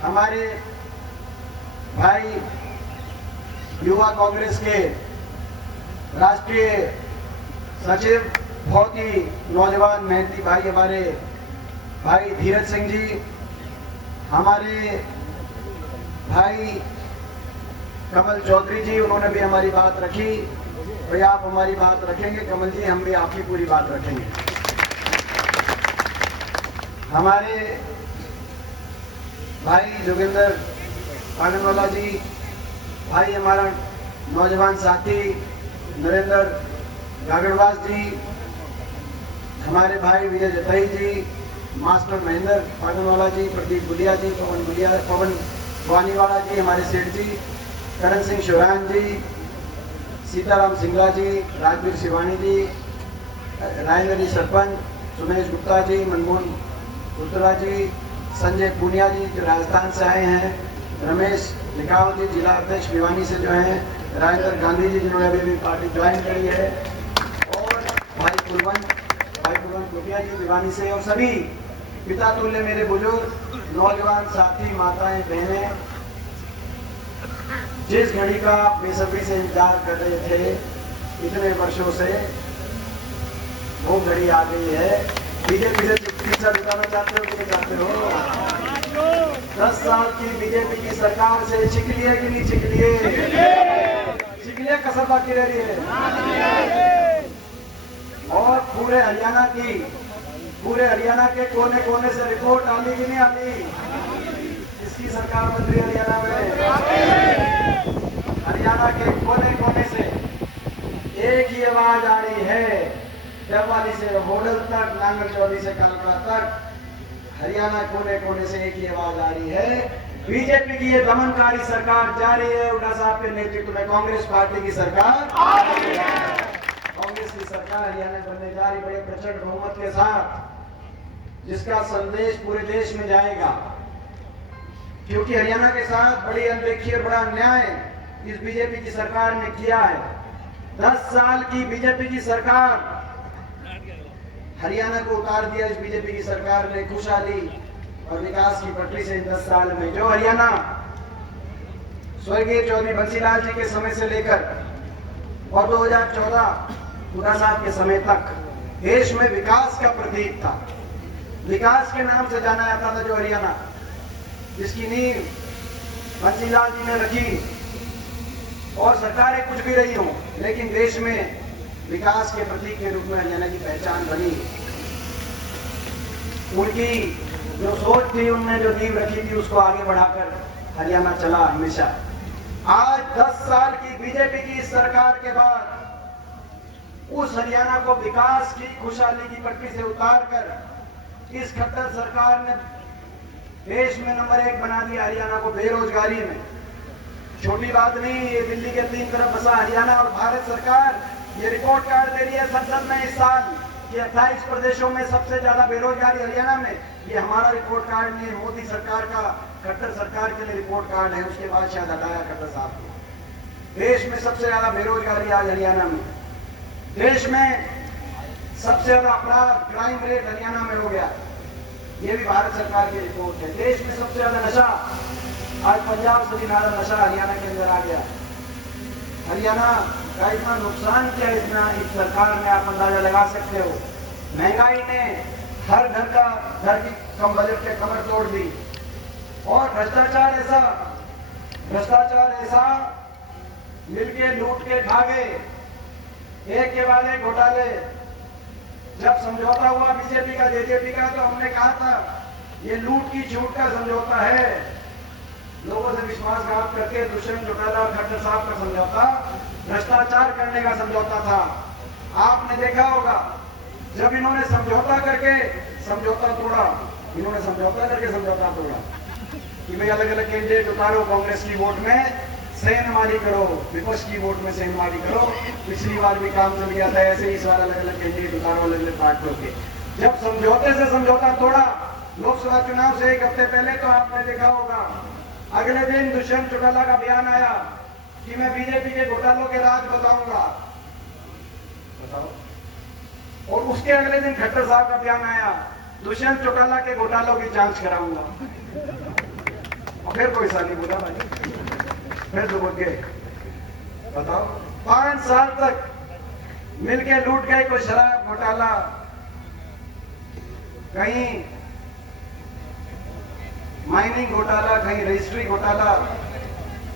हमारे भाई युवा कांग्रेस के राष्ट्रीय सचिव, बहुत ही नौजवान मेहनती भाई, हमारे भाई धीरज सिंह जी, हमारे भाई कमल चौधरी जी, उन्होंने भी हमारी बात रखी। भैया आप हमारी बात रखेंगे कमल जी, हम भी आपकी पूरी बात रखेंगे। हमारे भाई जोगिंदर पागनवाला जी, भाई हमारा नौजवान साथी नरेंद्र गागड़वास जी, हमारे भाई विजय जताई जी, मास्टर महेंद्र पागनवाला जी, प्रदीप गुलिया जी, पवन वानीवाला जी, हमारे सेठ जी, करण सिंह शिवरान जी, सीताराम सिंगला जी, राजवीर शिवानी जी, राजेंद्र जी सरपंच, सुमेश गुप्ता जी, मनमोहन उत्तरा जी, संजय पूनिया जी जो राजस्थान से आए हैं, रमेश लिखावत जी जिला अध्यक्ष भिवानी से जो हैं, राजेंद्र गांधी जी जिन्होंने अभी भी पार्टी ज्वाइन करी है, और भाई कुलवंत कुटिया जी भिवानी से, और सभी पिता तुल्य मेरे बुजुर्ग नौजवान साथी, माताएं, बहनें, जिस घड़ी का बेसब्री से इंतजार कर रहे थे इतने वर्षों से, वो घड़ी आ गई है। बीजेपी से पीछा बिताना चाहते हो कि नहीं चाहते हो? 10 साल की बीजेपी की सरकार से छिकली है कि नहीं छिकली है? छिकली है, कसर बाकी रह रही है। और पूरे हरियाणा के कोने कोने से रिपोर्ट आली कि नहीं आली? इसकी सरकार बन रही है हरियाणा में। हरियाणा के कोने कोने से एक ही आवाज आ रही है, देवाली से होडल तक, नांगल चौधरी से कालका तक, हरियाणा कोने कोने से एक ही आवाज आ रही है, बीजेपी की ये दमनकारी सरकार जा रही है। हुड्डा साहब के नेतृत्व में कांग्रेस पार्टी की सरकार आ रही है। कांग्रेस की सरकार हरियाणा बनने जा रही, बड़े प्रचंड बहुमत के साथ, जिसका संदेश पूरे देश में जाएगा। क्योंकि हरियाणा के साथ बड़ी अनदेखी और बड़ा अन्याय इस बीजेपी की सरकार ने किया है। 10 साल की बीजेपी की सरकार, हरियाणा को उतार दिया इस बीजेपी की सरकार ने खुशहाली और विकास की पटरी से। 10 साल में जो हरियाणा स्वर्गीय चौधरी बंसीलाल जी के समय से लेकर और 2014 हुड्डा साहब के समय तक देश में विकास का प्रतीक था, विकास के नाम से जाना जाता था, जो हरियाणा जिसकी नींव बंसीलाल जी ने रखी, और सरकारें कुछ भी रही हों, लेकिन देश में विकास के प्रतीक के रूप में हरियाणा की पहचान बनी। उनकी जो सोच थी, उनने जो नींव रखी थी, उसको आगे बढ़ाकर हरियाणा चला हमेशा। आज 10 साल की बीजेपी की सरकार के बाद उस हरियाणा को विकास की, खुशहाली की पटरी से उतारकर इस खट्टर सरकार ने देश में नंबर 1 बना दिया हरियाणा को बेरोजगारी में। छोटी बात नहीं, ये दिल्ली के 3 तरफ बसा हरियाणा, और भारत सरकार ये रिपोर्ट कार्ड दे रही है संसद में इस साल कि 28 प्रदेशों में सबसे ज्यादा बेरोजगारी हरियाणा में। ये हमारा रिपोर्ट कार्ड नहीं, मोदी सरकार का, खट्टर सरकार के लिए रिपोर्ट कार्ड है, उसके बाद शायद हटाया खट्टर साहब को। देश में सबसे ज्यादा बेरोजगारी आज हरियाणा में, देश में सबसे ज्यादा अपराध, क्राइम रेट हरियाणा में हो गया, ये भी भारत सरकार की रिपोर्ट है। देश में सबसे ज्यादा नशा, आज पंजाब से भी ज्यादा नशा हरियाणा के अंदर आ गया। हरियाणा का इतना नुकसान किया इस सरकार ने, आप अंदाजा लगा सकते हो। महंगाई ने हर घर की कम बजट के कमर तोड़ दी, और भ्रष्टाचार ऐसा मिलके लूट के खा गए, एक के बाद एक घोटाले। जब समझौता हुआ बीजेपी का जेजेपी का, तो हमने कहा था ये लूट की झूठ का समझौता है, लोगों से विश्वासघात करके दुष्यंत चौटाला और खट्टर साहब का समझौता भ्रष्टाचार करने का समझौता था। आपने देखा होगा जब इन्होंने समझौता करके समझौता तोड़ा, इन्होंने समझौता करके समझौता तोड़ा कि भाई अलग अलग कैंडिडेट उतारो, कांग्रेस की वोट में सेनमारी करो, विपक्ष की वोट में सेनमारी करो। पिछली बार भी काम चल गया था ऐसे ही, इस बार अलग अलग कैंडिडेट उतारो अलग अलग पार्टियों के। जब समझौते से समझौता तोड़ा लोकसभा चुनाव से 1 हफ्ते पहले, तो आपने देखा होगा अगले दिन दुष्यंत चौटाला का बयान आया कि मैं बीजेपी के घोटालों के राज बताऊंगा, और उसके अगले दिन खट्टर साहब का बयान आया, दुष्यंत चौटाला के घोटालों की जांच कराऊंगा। और फिर कोई साल नहीं बोला भाई, फिर तो बोल गए। बताओ 5 साल तक मिलके लूट गए, कोई शराब घोटाला, कहीं माइनिंग घोटाला, कहीं रजिस्ट्री घोटाला,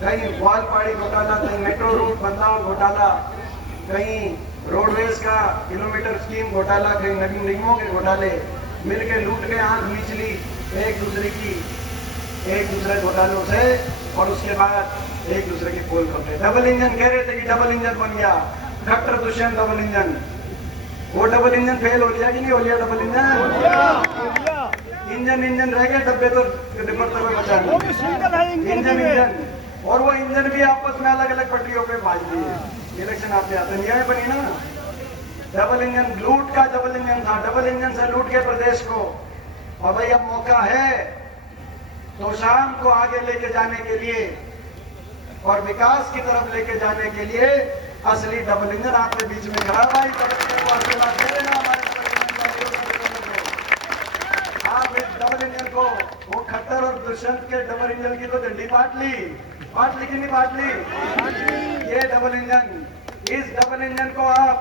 कहीं ग्वालपाड़ी घोटाला, कहीं मेट्रो रूट बदलाव घोटाला, कहीं रोडवेज का किलोमीटर स्कीम घोटाला, कहीं नगर निगमों के घोटाले, मिलके लूट के आंख मीच ली एक दूसरे घोटालों से, और उसके बाद एक दूसरे की पोल खोलते। डबल इंजन कह रहे थे कि डबल इंजन बन गया, खट्टर दुष्यंत डबल इंजन, वो डबल इंजन फेल हो गया कि नहीं हो गया? डबल इंजन रह गए, डब्बे तो निपटते हुए बचा नहीं। इंजन और वो इंजन भी आपस में अलग अलग पटरियों पे भाज दिए। इलेक्शन आपके आते नहीं बनी ना। डबल इंजन लूट का डबल इंजन था, डबल इंजन से लूट के प्रदेश को, और भाई अब मौका है तो शाम को आगे लेके जाने के लिए और विकास की तरफ लेके जाने के लिए असली डबल इंजन आपके बीच में खड़ा भाई। आप इस डबल इंजन को, वो खट्टर और दुष्यंत के डबल इंजन की तो डंडी पाट ली कि नहीं पाट ली? ये डबल इंजन, इस डबल इंजन को आप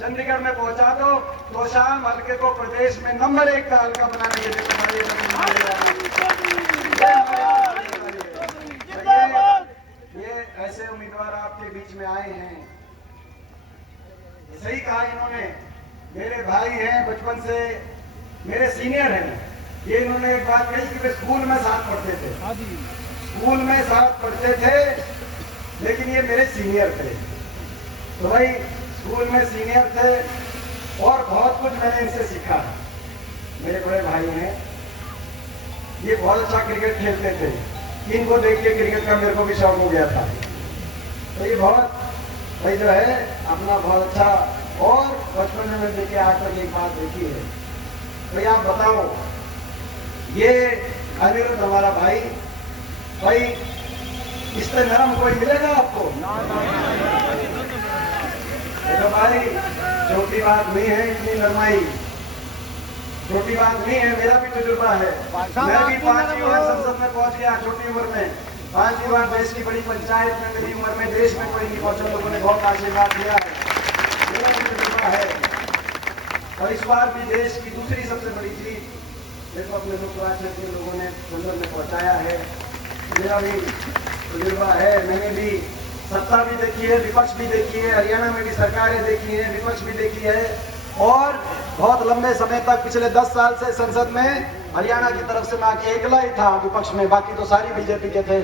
चंडीगढ़ में पहुंचा दो तो शाम हल्के को प्रदेश में नंबर 1 का हल्का बनाने के लिए ये ऐसे उम्मीदवार आपके बीच में आए हैं। सही कहा इन्होंने, मेरे भाई हैं, बचपन से मेरे सीनियर हैं। ये इन्होंने एक बात कही कि वे स्कूल में साथ पढ़ते थे, स्कूल में साथ पढ़ते थे, लेकिन ये मेरे सीनियर थे। तो भाई स्कूल में सीनियर थे और बहुत कुछ मैंने इनसे सीखा। मेरे बड़े भाई हैं, ये बहुत अच्छा क्रिकेट खेलते थे, इनको देख के क्रिकेट का मेरे को भी शौक हो गया था। तो ये बहुत भाई जो है अपना बहुत अच्छा, और बचपन में मैंने देखिए आज तक एक बात देखी है। भाई आप बताओ, ये अनिरुद्ध हमारा भाई इससे नरम कोई मिलेगा आपको? तो भाई छोटी बात नहीं है इतनी नरमाई, छोटी बात नहीं है। मेरा भी तजुर्बा है, मैं भी 5वीं बार संसद में पहुंच गया छोटी उम्र में, 5वीं बार देश की बड़ी पंचायत में मेरी उम्र में देश में कोई नहीं पहुंचा, लोगों ने बहुत आशीर्वाद दिया है, मेरा भी तजुर्बा है। और इस बार भी देश की दूसरी सबसे बड़ी चीज देखो अपने लोकसभा क्षेत्र के लोगों ने संसद में पहुंचाया है, मेरा भी तजुर्बा है। मैंने भी सत्ता भी देखी है, विपक्ष भी देखी है, हरियाणा में भी सरकारें देखी है, विपक्ष भी देखी है, और बहुत लंबे समय तक पिछले 10 साल से संसद में हरियाणा की तरफ से मैं अकेला ही था विपक्ष में, बाकी तो सारी बीजेपी के थे।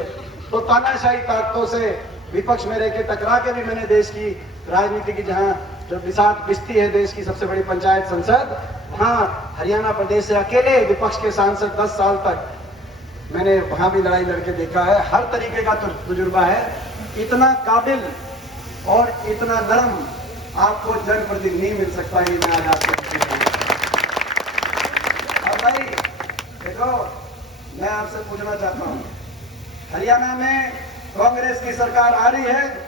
तो तानाशाही ताकतों से विपक्ष में रह के टकरा के भी मैंने देश की राजनीति की, जहां जो बिसात बिस्ती है देश की सबसे बड़ी पंचायत संसद, वहां हरियाणा प्रदेश से अकेले विपक्ष के सांसद 10 साल तक मैंने वहां भी लड़ाई लड़के देखा है। हर तरीके का तजुर्बा है। इतना काबिल और इतना नरम आपको जनप्रतिनिधि मिल सकता है, मैं आज आपको। और भाई देखो, मैं आपसे पूछना चाहता हूं, हरियाणा में कांग्रेस की सरकार आ रही है?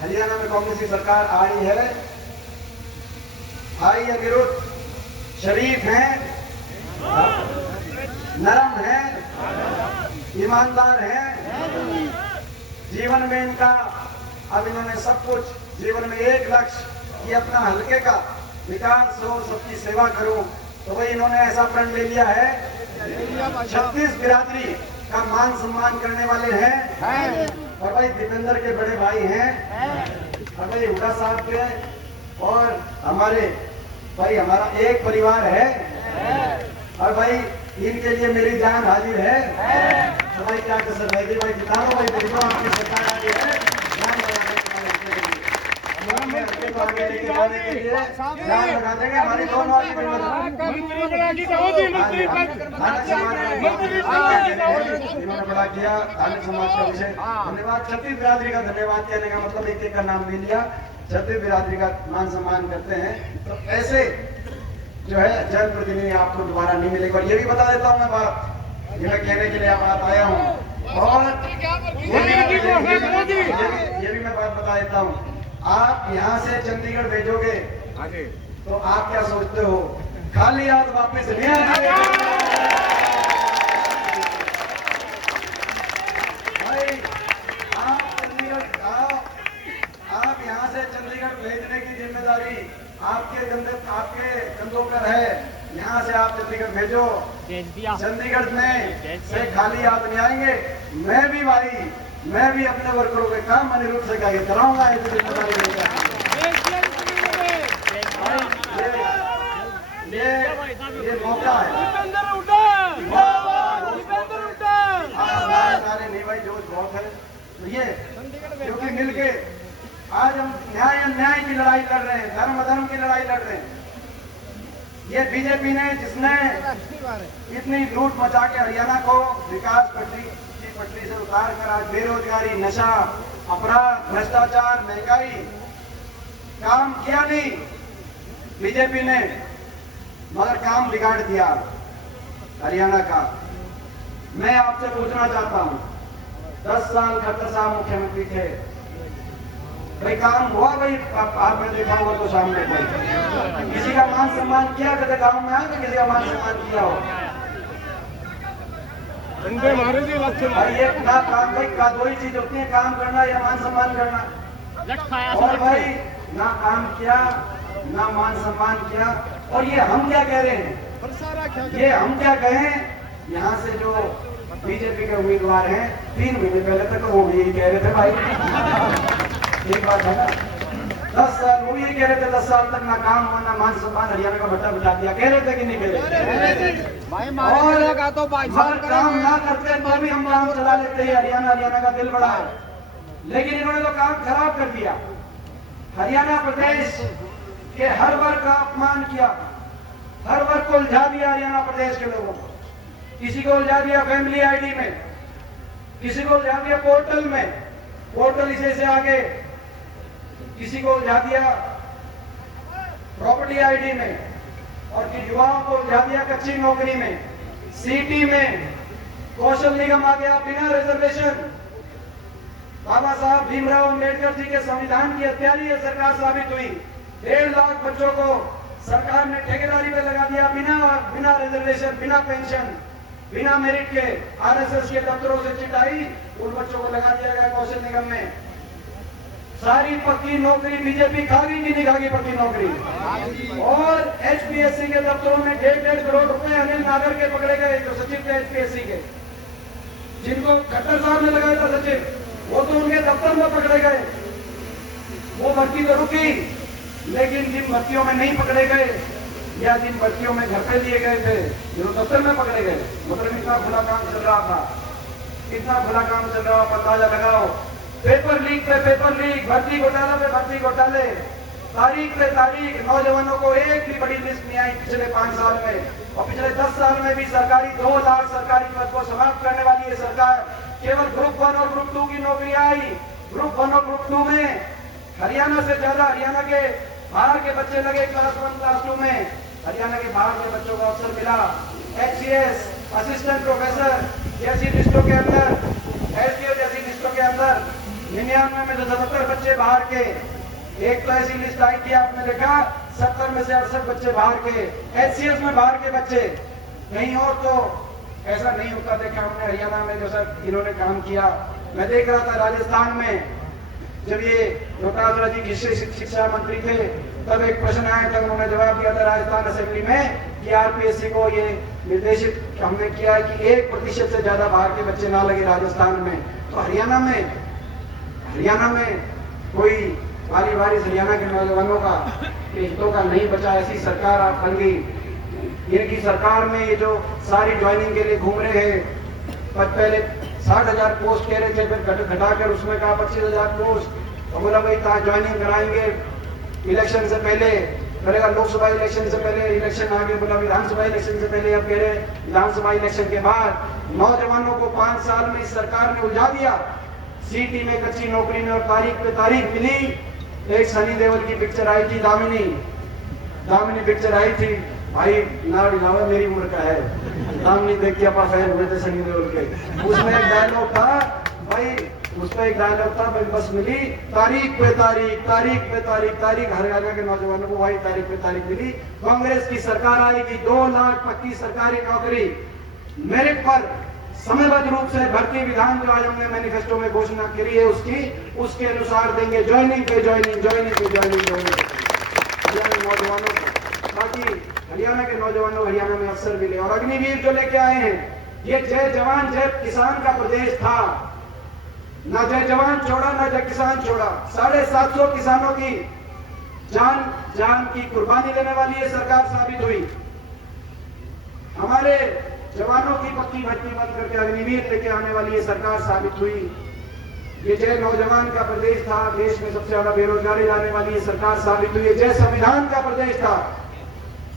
हरियाणा में कांग्रेस की सरकार आ रही है। भाई अनिरुद्ध शरीफ हैं, नरम हैं, ईमानदार हैं, जीवन में इनका, अब इन्होंने सब कुछ जीवन में एक लक्ष्य कि अपना हल्के का विकास हो, सबकी सेवा करूं, तो भाई इन्होंने ऐसा प्रण ले लिया है। 36 बिरादरी का मान सम्मान करने वाले हैं, और भाई दीपेंद्र के बड़े भाई हैं, और भाई हुड्डा साहब के, और हमारे भाई हमारा एक परिवार है, और भाई इनके लिए मेरी जान हाजिर है। तो भाई क्या कसर रहेगी? भाई जिताओ भाई, देखो आपकी सरकार आ रही है, जान लेके जाने के लिए जान लगा देंगे। हमारी दोनों इन्होंने बड़ा किया धार्मिक समाज का विषय। धन्यवाद। 36 बिरादरी का धन्यवाद कहने का मतलब एक का नाम ले लिया, 36 बिरादरी का मान सम्मान करते हैं। तो ऐसे जो है जनप्रतिनिधि आपको दोबारा नहीं मिलेगा। और ये भी बता देता हूँ मैं बात, ये मैं कहने के लिए बात आया हूँ, और ये भी मैं बात बता देता हूँ। आप यहाँ से चंडीगढ़ भेजोगे तो आप क्या सोचते हो? खाली हाथ वापस नहीं आएंगे। यहाँ से आप चंडीगढ़ भेजो, चंडीगढ़ में से खाली आदमी आएंगे। मैं भी अपने वर्करों के काम अनिरुद्ध से कह कराऊंगा। ये मौका है। नहीं भाई, जोश बहुत है। तो ये क्योंकि मिलके आज हम न्याय अन्याय की लड़ाई लड़ रहे हैं, धर्म अधर्म की लड़ाई लड़ रहे हैं। ये बीजेपी ने जिसने इतनी लूट मचा के हरियाणा को विकास पटरी से उतार कर आज बेरोजगारी, नशा, अपराध, भ्रष्टाचार, महंगाई, काम किया नहीं बीजेपी ने, मगर काम बिगाड़ दिया हरियाणा का। मैं आपसे पूछना चाहता हूं, 10 साल खट्टर साहब मुख्यमंत्री थे, भाई काम हुआ? भाई आपने देखा होगा तो सामने कोई किसी का मान सम्मान किया? कभी गांव में आया तो किसी का मान सम्मान किया हो? भाई ये ना काम, भाई का दो ही चीज होती है, काम करना या मान सम्मान करना। और भाई ना काम किया ना मान सम्मान किया। और ये हम क्या कह रहे हैं, ये हम क्या कहें, यहाँ से जो बीजेपी के उम्मीदवार हैं 3 महीने पहले तक वो भी यही कह रहे थे भाई, एक बात है ना, 10 साल वो ये कह रहे थे, 10 साल तक ना काम हुआ ना मान सम्मान, हरियाणा का भट्टा बिठा दिया। कह रहे थे कि नहीं कह रहे थे? और काम ना करते तो भी हम काम चला लेते हैं, हरियाणा का दिल बड़ा है। लेकिन इन्होंने तो काम खराब कर दिया। हरियाणा प्रदेश के हर वर्ग का अपमान किया, हर वर्ग को उलझा दिया हरियाणा प्रदेश के लोगों को। किसी को उलझा दिया फैमिली आईडी में, किसी को उलझा दिया पोर्टल में, पोर्टल इसे से आगे, किसी को उलझा दिया प्रॉपर्टी आईडी में, और युवाओं को उलझा दिया कच्ची नौकरी में, सीटी में। कौशल निगम आ गया बिना रिजर्वेशन। बाबा साहब भीमराव अंबेडकर जी के संविधान की हत्यारी ये सरकार साबित हुई। 1.5 लाख बच्चों को सरकार ने ठेकेदारी पे लगा दिया, बिना रिजर्वेशन, बिना पेंशन, बिना मेरिट के। आरएसएस के दफ्तरों से चिटाई उन बच्चों को लगा दिया गया कौशल निगम में। सारी पक्की नौकरी बीजेपी खा गई कि नहीं खा गई पक्की नौकरी? और एचपीएससी के दफ्तरों में 1.5 करोड़ रुपए अनिल नागर के पकड़े गए, जो सचिव थे एचपीएससी के, जिनको खट्टर साहब ने लगाया था सचिव, वो तो उनके दफ्तर में पकड़े गए। वो भर्ती तो रुकी, लेकिन जिन भर्तियों में नहीं पकड़े गए या जिन भर्तियों में घर पे लिए गए थे, जो दफ्तर में पकड़े गए, मतलब इतना खुला काम चल रहा था, इतना खुला काम चल रहा, अंदाजा लगाओ। पेपर लीक पे पेपर लीक, भर्ती घोटाला पे भर्ती घोटाले, तारीख पे तारीख। नौजवानों को एक भी बड़ी लिस्ट नहीं आई पिछले 5 साल में, और पिछले 10 साल में भी सरकारी 2 लाख सरकारी पद को समाप्त करने वाली है सरकार। केवल ग्रुप 1 और ग्रुप 2 की नौकरी आई। ग्रुप 1 और ग्रुप 2 में हरियाणा से ज्यादा हरियाणा के बाहर के बच्चे लगे क्लास 1 क्लास 2 में। हरियाणा के बाहर के बच्चों को अवसर मिला। एचसीएस, असिस्टेंट प्रोफेसर जैसी लिस्टों के अंदर, एसडीओ जैसी लिस्टों के अंदर 99 में 77 बच्चे बाहर के। एक तो ऐसी लिस्ट आई थी, आपने देखा 70 में से 68 बच्चे बाहर के, एचसीएस में बाहर के बच्चे। कहीं और तो ऐसा नहीं होता देखा हमने हरियाणा में जो सर इन्होंने काम किया। मैं देख रहा था राजस्थान में, जब ये डॉक्टर जी शिक्षा मंत्री थे, तब एक प्रश्न आया था, उन्होंने जवाब दिया था राजस्थान असेंबली में कि आरपीएससी को ये निर्देशित हमने किया है कि 1% से ज्यादा बाहर के बच्चे ना लगे राजस्थान में। तो हरियाणा में कोई बारी हरियाणा के नौजवानों का हितों का नहीं बचा, ऐसी सरकार आप बन गई। इनकी सरकार में ये जो सारी ज्वाइनिंग के लिए घूम रहे हैं, पहले 60,000 पोस्ट कह रहे थे, फिर घटाकर उसमें कहा 25,000 पोस्ट, और बोला भाई कहाँ ज्वाइनिंग कराएंगे इलेक्शन से पहले, करेगा लोकसभा इलेक्शन से पहले, इलेक्शन आगे बोला विधानसभा इलेक्शन से पहले, अब कह रहे विधानसभा इलेक्शन के बाद। नौजवानों को 5 साल में इस सरकार ने उलझा दिया, सीटी में, कच्ची नौकरी में, और तारीख पे तारीख मिली। एक सनी देओल की पिक्चर आई थी, दामिनी पिक्चर आई थी, भाई नाव मेरी उम्र का है, दामिनी देख के अपना फैन हुए थे सनी देओल के। उसमें एक डायलॉग था भाई, बस मिली तारीख पे तारीख, हरियाणा के नौजवानों को भाई तारीख पे तारीख मिली। कांग्रेस की सरकार आएगी, 2 लाख पक्की सरकारी नौकरी मेरिट पर समयबद्ध रूप से भर्ती विधान जो आज हमने मैनिफेस्टो में घोषणा करी है उसके अनुसार देंगे। ज्वाइनिंग पे ज्वाइनिंग नौजवानों को, ताकि हरियाणा के नौजवानों हरियाणा में अवसर मिले और अग्निवीर जो लेके आए हैं, ये जय जवान जय किसान का प्रदेश था। ना जय जवान छोड़ा ना जय किसान छोड़ा। 750 किसानों की जान की कुर्बानी लेने वाली ये सरकार साबित हुई। हमारे जवानों की पक्की भर्ती बंद करके अग्निवीर लेके आने वाली ये सरकार साबित हुई। ये जय नौजवान का प्रदेश था, देश में सबसे ज्यादा बेरोजगारी लाने वाली ये सरकार साबित हुई। जय संविधान का प्रदेश था,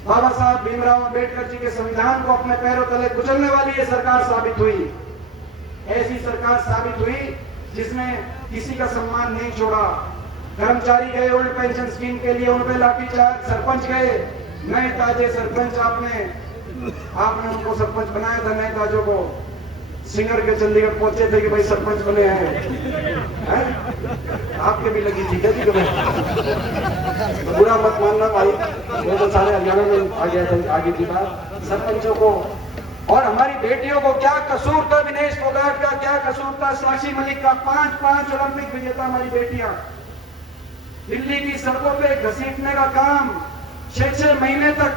बाबा साहब भीमराव अंबेडकर जी के संविधान को अपने पैरों तले कुचलने वाली ये सरकार साबित हुई। ऐसी सरकार साबित हुई जिसने किसी का सम्मान नहीं छोड़ा। कर्मचारी गए ओल्ड पेंशन स्कीम के लिए, उन पे लाठीचार्ज, सरपंच गए, नए ताजे सरपंच आपने उनको सरपंच बनाया था। नए ताजों को सिंगर के चंडीगढ़ पहुंचे थे कि भाई सरपंच बने हैं, आपके भी लगी थी क्या जी? तो बुरा मत मानना भाई, वो तो सारे हरियाणा में आ गया था आगे की बात। सरपंचों को और हमारी बेटियों को क्या कसूर था? विनेश फोगाट का क्या कसूर था? साक्षी मलिक का 5 ओलंपिक विजेता हमारी बेटियां दिल्ली की सड़कों पे घसीटने का काम 6 महीने तक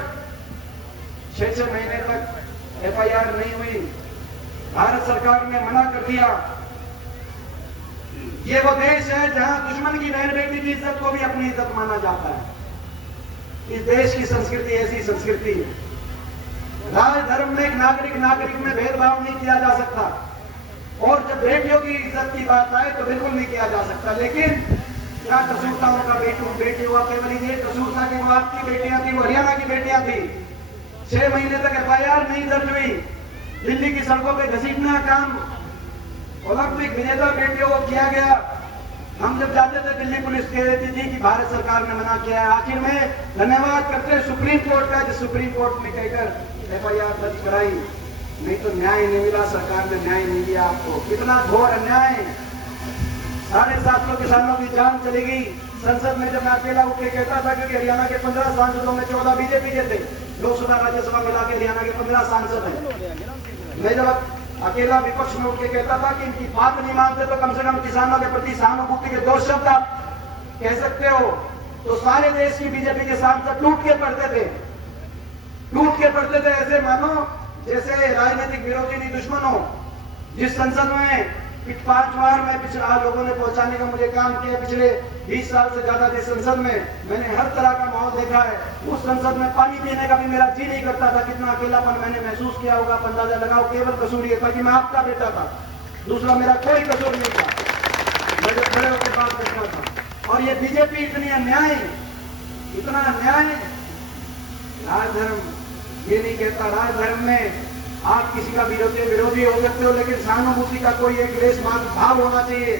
FIR नहीं हुई। भारत सरकार ने मना कर दिया। ये वो देश है जहां दुश्मन की बहन बेटी की इज्जत को भी अपनी इज्जत माना जाता है। इस देश की संस्कृति ऐसी संस्कृति है। राजधर्म में एक नागरिक में भेदभाव नहीं किया जा सकता और जब बेटियों की इज्जत की बात आए तो बिल्कुल नहीं किया जा सकता। लेकिन क्या कसूर था उनका? बेटी हुआ केवल ये कसूर था कि वो आपकी बेटियां थी, वो हरियाणा की बेटियां थी। 6 महीने तक FIR नहीं दर्ज हुई। दिल्ली की सड़कों पे घसीटना काम ओलंपिक विजेता बेटियों को किया गया। हम जब जाते थे दिल्ली पुलिस कह देती थी कि भारत सरकार ने मना किया है। आखिर में धन्यवाद करते हैं सुप्रीम कोर्ट का, जो सुप्रीम कोर्ट ने कहकर FIR दर्ज कराई। नहीं तो न्याय नहीं मिला, सरकार ने न्याय नहीं दिया आपको। कितना घोर अन्याय। 750 किसानों की जान चली गई। संसद में जब मैं अकेला उठ के कहता था, क्योंकि हरियाणा के 15 सांसदों में 14 बीजेपी के थे, लोकसभा राज्यसभा मिला के हरियाणा के 15 सांसद हैं। मैं जब अकेला विपक्ष में उठ के कहता था कि इनकी बात नहीं मानते तो कम से कम किसानों के प्रति सहानुभूति के 2 शब्द आप कह सकते हो, तो सारे देश की बीजेपी के सांसद टूट के पड़ते थे। ऐसे मानो जैसे राजनीतिक विरोधी नहीं दुश्मन हो। जिस संसद में 5 बार मैं पिछले लोगों ने पहुंचाने का मुझे काम किया, पिछले 20 साल से ज्यादा जिस संसद में मैंने हर तरह का माहौल देखा है, उस संसद में पानी पीने का भी मेरा जी नहीं करता था। कितना अकेलापन मैंने महसूस किया होगा, अंदाजा लगाओ। केवल कसूर ये था कि मैं आपका बेटा था, दूसरा मेरा कोई कसूर नहीं था। मैं जब खड़े होकर बात करता था। और ये बीजेपी इतना अन्याय। राजधर्म ये नहीं कहता। राजधर्म में आप किसी का विरोधी हो सकते हो, लेकिन सहानुभूति का कोई एक देश भाव होना चाहिए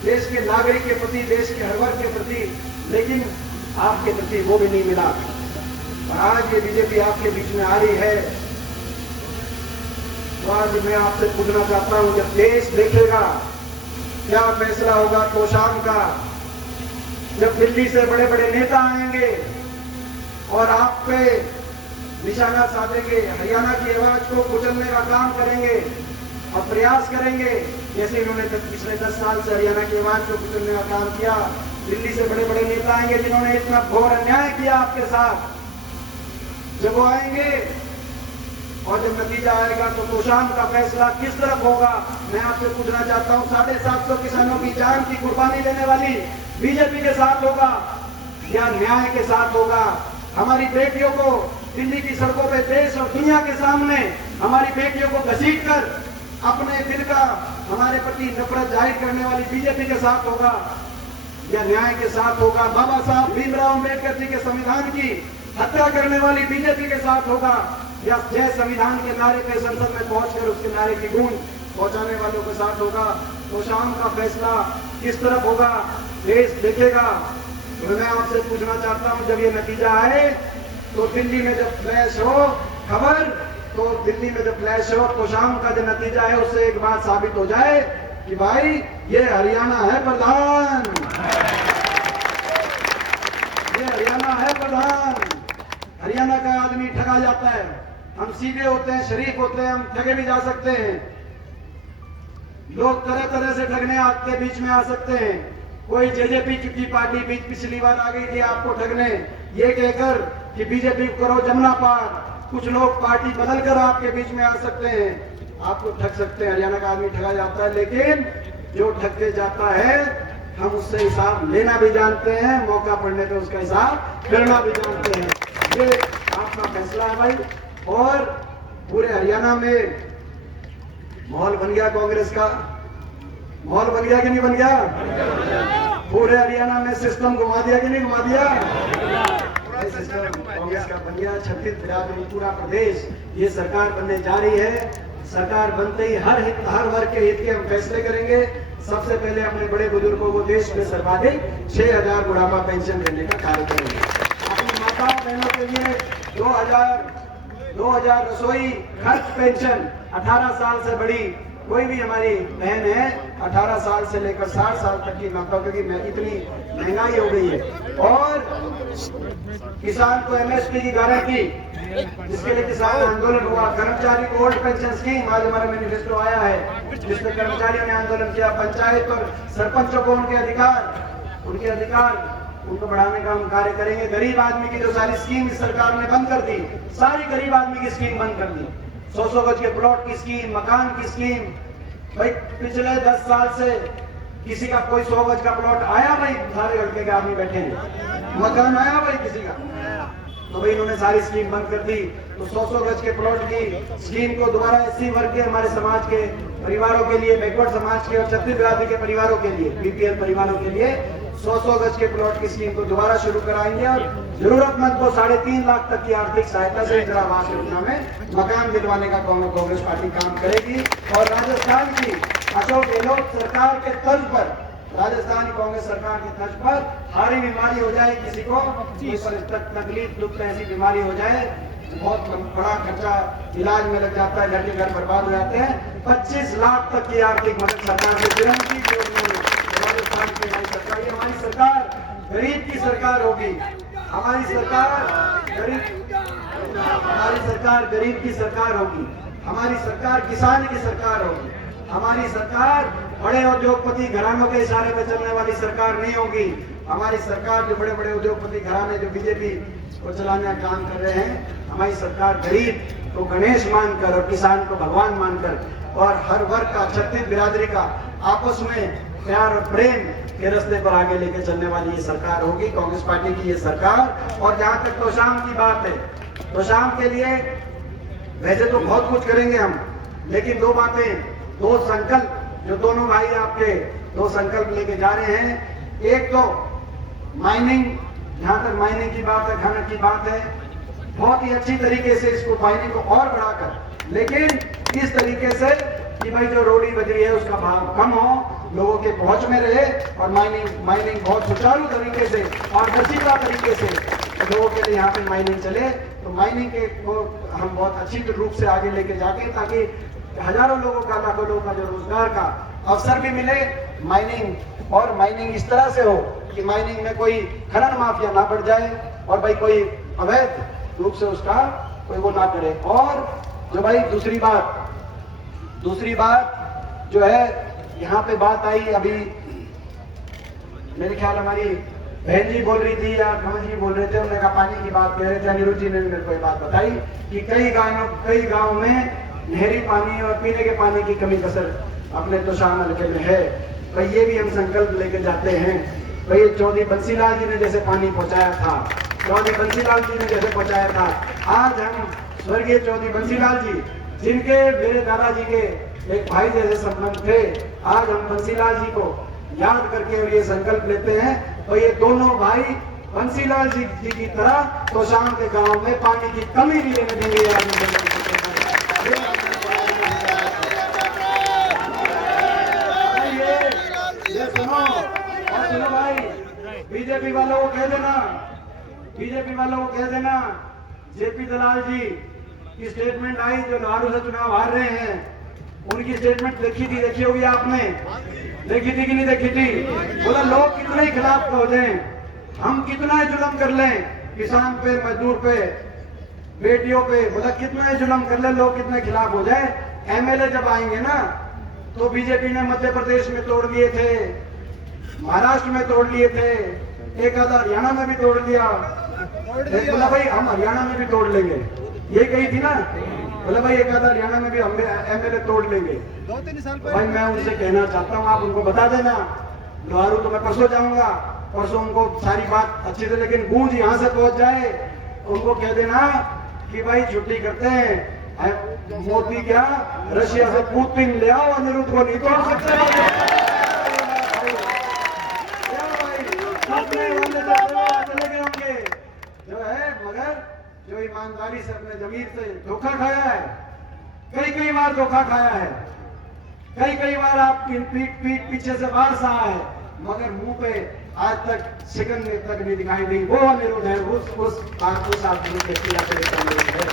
देश के नागरिक के प्रति, देश के हर वर्ग के प्रति। लेकिन आपके प्रति वो भी नहीं मिला। और आज ये बीजेपी आपके बीच में आ रही है, तो आज मैं आपसे पूछना चाहता हूं, जब देश देखेगा क्या फैसला होगा तोशाम का, जब दिल्ली से बड़े बड़े नेता आएंगे और आप पे निशाना साधेंगे, हरियाणा की आवाज को कुचलने का काम करेंगे और प्रयास करेंगे, जैसे इन्होंने पिछले 10 साल से हरियाणा की आवाज को कुचलने का काम किया। दिल्ली से बड़े बड़े नेता आएंगे जिन्होंने इतना घोर अन्याय किया आपके साथ। जब वो आएंगे और जब नतीजा आएगा तो तोशाम का फैसला किस तरफ होगा, मैं आपसे पूछना चाहता हूं। 750 किसानों की जान की कुर्बानी देने वाली बीजेपी के साथ होगा या न्याय के साथ होगा? हमारी बेटियों को दिल्ली की सड़कों पे देश और दुनिया के सामने हमारी बेटियों को घसीटकर अपने दिल का हमारे प्रति नफरत जाहिर करने वाली बीजेपी के साथ होगा या न्याय के साथ होगा? बाबा साहब भीमराव अंबेडकर जी के संविधान की हत्या करने वाली बीजेपी के साथ होगा या जय संविधान के नारे पे संसद में पहुंचकर उसके नारे की गूंज पहुंचाने वालों के साथ होगा? तो शाम का फैसला किस तरफ होगा देश देखेगा। तो मैं आपसे पूछना चाहता हूं, जब ये नतीजा आए तो दिल्ली में जब फ्लैश हो खबर, तो दिल्ली में जब फ्लैश हो तो शाम का जो नतीजा है उससे एक बात साबित हो जाए कि भाई ये हरियाणा है प्रधान, ये हरियाणा है प्रधान। हरियाणा का आदमी ठगा जाता है। हम सीधे होते हैं, शरीफ होते हैं, हम ठगे भी जा सकते हैं। लोग तरह तरह से ठगने आपके बीच में आ सकते हैं। कोई जेजेपी की पार्टी बीच पिछली बार आ गई थी आपको ठगने, ये कहकर कि बीजेपी करो जमुना पार, कुछ लोग पार्टी बदल कर आपके बीच में आ सकते हैं, आपको ठग सकते हैं। हरियाणा का आदमी ठगा जाता है, लेकिन जो ठग के जाता है हम उससे हिसाब लेना भी जानते हैं, मौका पड़ने पे उसका हिसाब करना भी जानते हैं। ये आपका फैसला है भाई। और पूरे हरियाणा में माहौल बन गया कांग्रेस का, माहौल बन गया कि नहीं बन गया? पूरे हरियाणा में सिस्टम घुमा दिया कि नहीं घुमा दिया? सिस्टम कांग्रेस का बन गया। छत्तीसगढ़ में पूरा प्रदेश ये सरकार बनने जा रही है। सरकार बनते ही हर वर्ग के हित के हम फैसले करेंगे। सबसे पहले अपने बड़े बुजुर्गों को देश में सर्वाधिक 6,000 बुढ़ापा पेंशन देने का कार्य करेंगे। अपनी माताओं बहनों के लिए 2,000 रसोई खर्च पेंशन। 18 साल से बड़ी कोई भी हमारी बहन है, 18 साल से लेकर 60 साल तक की माताओं, क्योंकि इतनी महंगाई हो गई है। और किसान को एमएसपी की गारंटी, जिसके लिए किसान आंदोलन हुआ। कर्मचारी को ओल्ड पेंशन स्कीम, आज हमारा मैनिफेस्टो आया है जिसमें कर्मचारियों ने आंदोलन किया। पंचायत और सरपंचों को उनके अधिकार उनको बढ़ाने का हम कार्य करेंगे। गरीब आदमी की जो सारी स्कीम इस सरकार ने बंद कर दी, सारी गरीब आदमी की स्कीम बंद कर दी। 100 गज के प्लॉट की स्कीम, मकान की स्कीम। भाई पिछले 10 साल से किसी का कोई 100 गज का प्लॉट आया भाई? सारे लड़के के आदमी बैठे हैं, मकान आया भाई किसी का? तो भाई इन्होंने सारी स्कीम बंद कर दी। तो 100 गज के प्लॉट की स्कीम को दोबारा एससी वर्ग के, हमारे समाज के परिवारों के लिए, बैकवर्ड समाज के और छत्तीसगढ़ के परिवारों के लिए, बीपीएल परिवारों के लिए 100 गज के प्लॉट की स्कीम को दोबारा शुरू कराएंगे। और जरूरतमंद को 3.5 लाख तक की आर्थिक सहायता से इंदिरा आवास योजना में मकान दिलवाने का कांग्रेस पार्टी काम करेगी। और राजस्थान की अशोक गहलोत सरकार के तर्ज पर, राजस्थान कांग्रेस सरकार की तर्ज पर भारी बीमारी हो जाए, किसी को तकलीफ दुख ऐसी बीमारी हो जाए, बहुत बड़ा खर्चा इलाज में लग जाता है, घर के घर बर्बाद हो जाते हैं, 25 लाख तक की आर्थिक मदद सरकार से राजस्थान की हमारी सरकार। ये हमारी सरकार गरीब की सरकार होगी। हमारी सरकार गरीब की सरकार होगी। हमारी सरकार किसान की सरकार होगी। हमारी सरकार बड़े उद्योगपति घरानों के इशारे पर चलने वाली सरकार नहीं होगी। हमारी सरकार जो बड़े बड़े उद्योगपति घराने जो बीजेपी को चलाने का काम कर रहे हैं, हमारी सरकार गरीब को गणेश मानकर और किसान को भगवान मानकर और हर वर्ग का, छत्तीस बिरादरी का आपस में प्यार और प्रेम के रास्ते पर आगे लेके चलने वाली ये सरकार होगी, कांग्रेस पार्टी की ये सरकार। और जहां तक तोशाम की बात है, तोशाम के लिए वैसे तो बहुत कुछ करेंगे हम, लेकिन 2 बातें, 2 संकल्प जो दोनों भाई आपके 2 संकल्प लेके जा रहे हैं। एक तो माइनिंग, जहां तक माइनिंग की बात है, खनन की बात है, बहुत ही अच्छी तरीके से इसको माइनिंग को और बढ़ाकर, लेकिन इस तरीके से कि भाई जो रोडी बजरी है उसका भाव कम हो, लोगों के पहुंच में रहे और माइनिंग बहुत सुचारू तरीके से और दर्शीला तरीके से लोगों के लिए यहाँ पे माइनिंग चले। तो माइनिंग के को हम बहुत अच्छी रूप से आगे लेके जाके, ताकि हजारों लोगों का, लाखों लोगों का जो रोजगार का अवसर भी मिले। माइनिंग इस तरह से हो कि माइनिंग में कोई खनन माफिया ना बढ़ जाए और भाई कोई अवैध रूप से उसका कोई वो ना करे। और जो भाई दूसरी बात जो है यहाँ पे बात आई, अभी मेरे ख्याल हमारी बहन जी बोल रही थी या कमल जी बोल रहे थे, उन्होंने कहा पानी की बात कह रहे थे, अनिरुद्ध जी ने मेरे को बात बताई कि कई गांव में नहरी पानी और पीने के पानी की कमी कसर अपने तोशाम हल्के में है। तो ये भी हम संकल्प लेके जाते हैं। भाई चौधरी बंसीलाल जी ने जैसे पानी पहुंचाया था, आज हम स्वर्गीय चौधरी बंसीलाल जी, जिनके मेरे दादाजी के एक भाई जैसे संबंध थे, आज हम बंसीलाल जी को याद करके और ये संकल्प लेते हैं। और ये दोनों भाई बंसीलाल जी की तरह तोशाम के गांव में पानी की कमी नहीं रहने देंगे। सुनो भाई, बीजेपी वालों को कह देना, जेपी दलाल जी की स्टेटमेंट आई जो लाहौर से चुनाव हार रहे हैं, उनकी स्टेटमेंट देखी होगी आपने, देखी थी कि नहीं देखी थी? बोला लोग कितने ही खिलाफ हो जाए, हम कितना ही जुल्म कर लें किसान पे, मजदूर पे, बेटियों पे, बोला कितना ही जुल्म कर ले, लोग कितने खिलाफ हो जाए। एमएलए जब आएंगे ना, तो बीजेपी ने मध्य प्रदेश में तोड़ दिए थे, महाराष्ट्र में तोड़ लिए थे, एक आधा हरियाणा में भी तोड़ दिया, बोला भाई हम हरियाणा में भी तोड़ लेंगे, ये कही थी ना। बोला भाई एक आधा हरियाणा में भी हम MLA तोड़ लेंगे। 2-3 साल भाई मैं उनसे कहना चाहता हूँ, आप उनको बता देना, लोहारू तो मैं परसों जाऊंगा, परसों उनको सारी बात अच्छे से, लेकिन गूंज यहाँ से पहुंच जाए, उनको कह देना कि भाई छुट्टी करते हैं, मोदी क्या रशिया से पुतिन ले आओ, अनिरुद्ध को नहीं तोड़ सकते। चले गए होंगे जो है, मगर जो ईमानदारी से अपने जमीर से धोखा खाया है, कई बार धोखा खाया है, कई बार आप पीठ पीछे से वार सहा है, मगर मुंह पे आज तक शिकन तक नहीं दिखाई दी। वो अनिरुद्ध है, उस आदमी के है,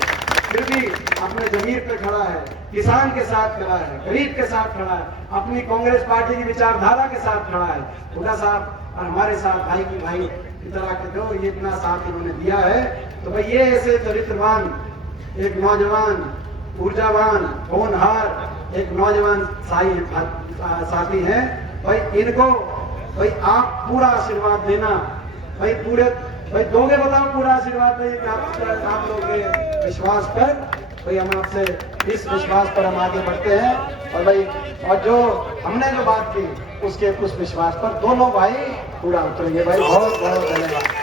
फिर भी अपने जमीर पे खड़ा है, किसान के साथ खड़ा है, गरीब के साथ खड़ा है, अपनी कांग्रेस पार्टी की विचारधारा के साथ खड़ा है। खुदा साहब और हमारे साथ भाई की भाई की तरह के दो, ये इतना साथ इन्होंने दिया है। तो भाई ये ऐसे चरित्रवान एक नौजवान, ऊर्जावान, होनहार एक नौजवान साथी हैं, भाई इनको भाई आप पूरा आशीर्वाद देना, भाई दोगे, बताओ पूरा आशीर्वाद भाई आप लोग के विश्वास पर। भाई हम आपसे इस विश्वास पर हम आगे बढ़ते हैं, और भाई और जो हमने जो बात की उसके उस विश्वास पर दोनों भाई पूरा उतरेंगे। भाई बहुत बहुत धन्यवाद।